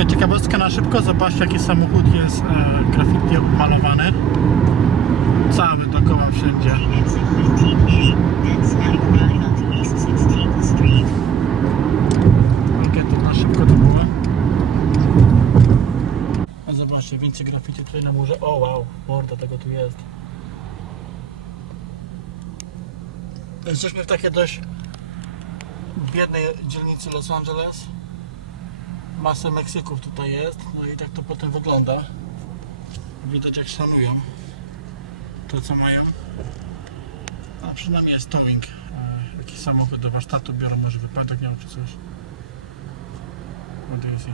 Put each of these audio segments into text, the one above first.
Taka ciekawostka na szybko, zobaczcie jaki samochód jest e, graffiti malowany. Cały dookoła wszędzie. Exit 15A, then slight right onto East 16th Street. Jakie to na szybko to było. A zobaczcie, więcej graffiti tutaj na murze. O wow, morda tego tu jest. Jesteśmy w takiej dość biednej dzielnicy Los Angeles. Masę Meksyków tutaj jest, no i tak to potem wygląda. Widać jak szanują to co mają. A przynajmniej jest towing. E, Jakiś samochód do warsztatu biorą, może wypadek miał czy coś. What do you see?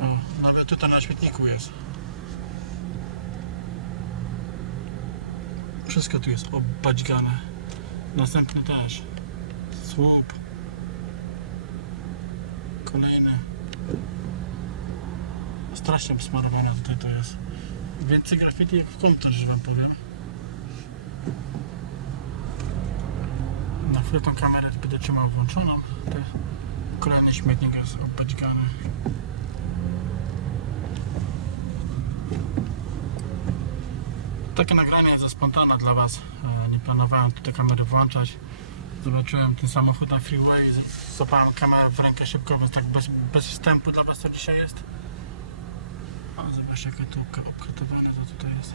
O, nawet tutaj na śmietniku jest. Wszystko tu jest obadźgane. Następny też. Słup. Kolejny. Strasznie obsmarowane tutaj to jest. Więcej graffiti w komputer, że wam powiem. Na chwilę tą kamerę będę trzymał włączoną. Te Kolejny śmietnik jest obadźgany. Takie nagranie jest za spontane dla Was. E, Nie planowałem tutaj kamery włączać. Zobaczyłem ten samochód na freeway, złapałem kamerę w rękę szybko, więc tak bez, bez wstępu dla Was to dzisiaj jest. A zobaczcie jakie tu obkatowane to tutaj jest.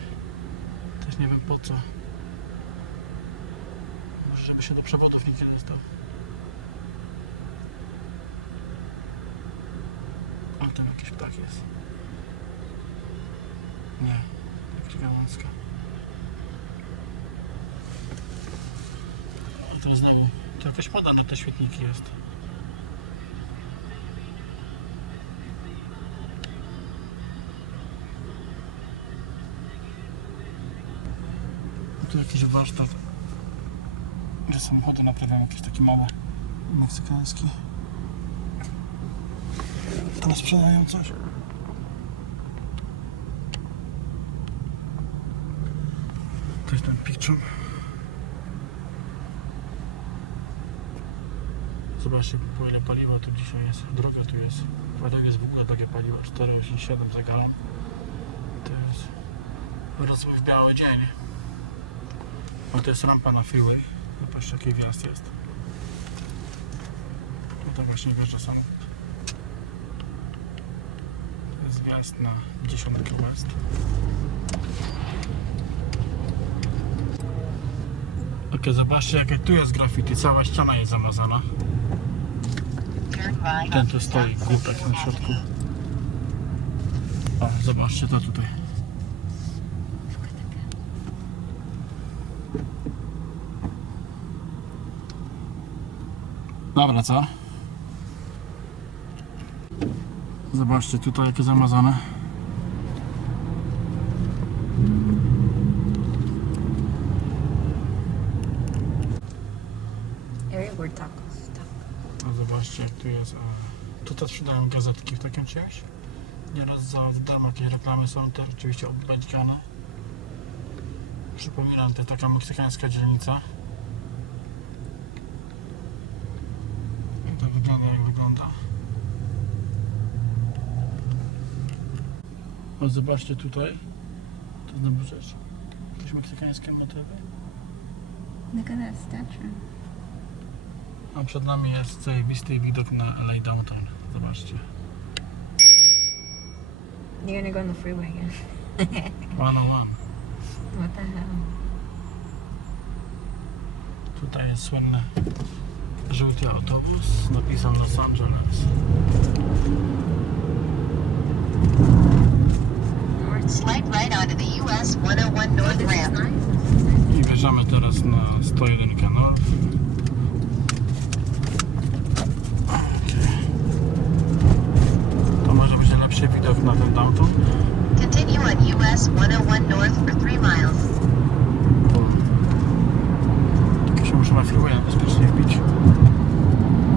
Też nie wiem po co. Może żeby się do przewodów nikt nie dostał. O, tam jakiś ptak jest. Nie, jakaś gałązka. To znowu, to jakaś moda na te świetniki jest. Tu jakiś warsztat, że samochody naprawiają, jakiś taki mały meksykański. Tam sprzedają coś. To jest ten picture. Zobaczcie po ile paliwa tu dzisiaj jest. Droga tu jest. Ładek jest w ogóle takie paliwo 4,7 za galon. To jest rozwój biały dzień. A to jest rampa na freeway. Zobaczcie jaki wjazd jest. Tutaj właśnie wjeżdża samochód. To jest wjazd na 10 west. Ok, zobaczcie jakie tu jest graffiti. Cała ściana jest zamazana. Ten tu stoi, głupek na środku. O, zobaczcie to tutaj. Dobra, co? Zobaczcie tutaj jakie zamazane. Word tacos. A zobaczcie jak tu jest. E, tutaj sprzedają gazetki w takim czymś. Nieraz za w darmo jakieś reklamy są też oczywiście obbaćgane. Przypominam, to jest taka meksykańska dzielnica. I to wygląda jak wygląda. O, zobaczcie tutaj. To znowu rzecz. Jakieś meksykańskie motywy. Look at that statue. A przed nami jest zajebisty widok na LA Downtown. Zobaczcie. You're gonna go on the freeway again. 101. What the hell? Tutaj jest słynny żółty autobus z napisem Los Angeles. Slide right onto the US 101 North ramp. I wjeżdżamy teraz na 101 North. Okej. To może być lepszy widok na ten downtown. Continue on US 101 North for 3 miles. Tylko się muszę na freeway bezpiecznie wbić.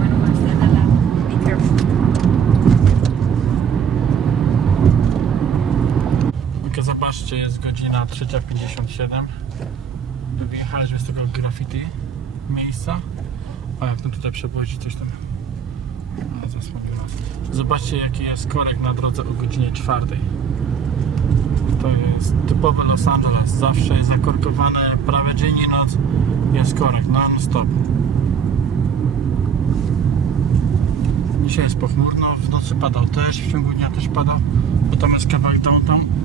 One of us stand alone. Be careful. Jest godzina 3.57. Wyjechaliśmy z tego graffiti miejsca. A jak to tutaj przewozi coś tam zasłonił nas. Zobaczcie jaki jest korek na drodze o godzinie czwartej. To jest typowy Los Angeles. Zawsze jest zakorkowane, prawie dzień i noc jest korek non stop. Dzisiaj jest pochmurno, w nocy padał też, w ciągu dnia też padał, bo tam jest kawałek downtown.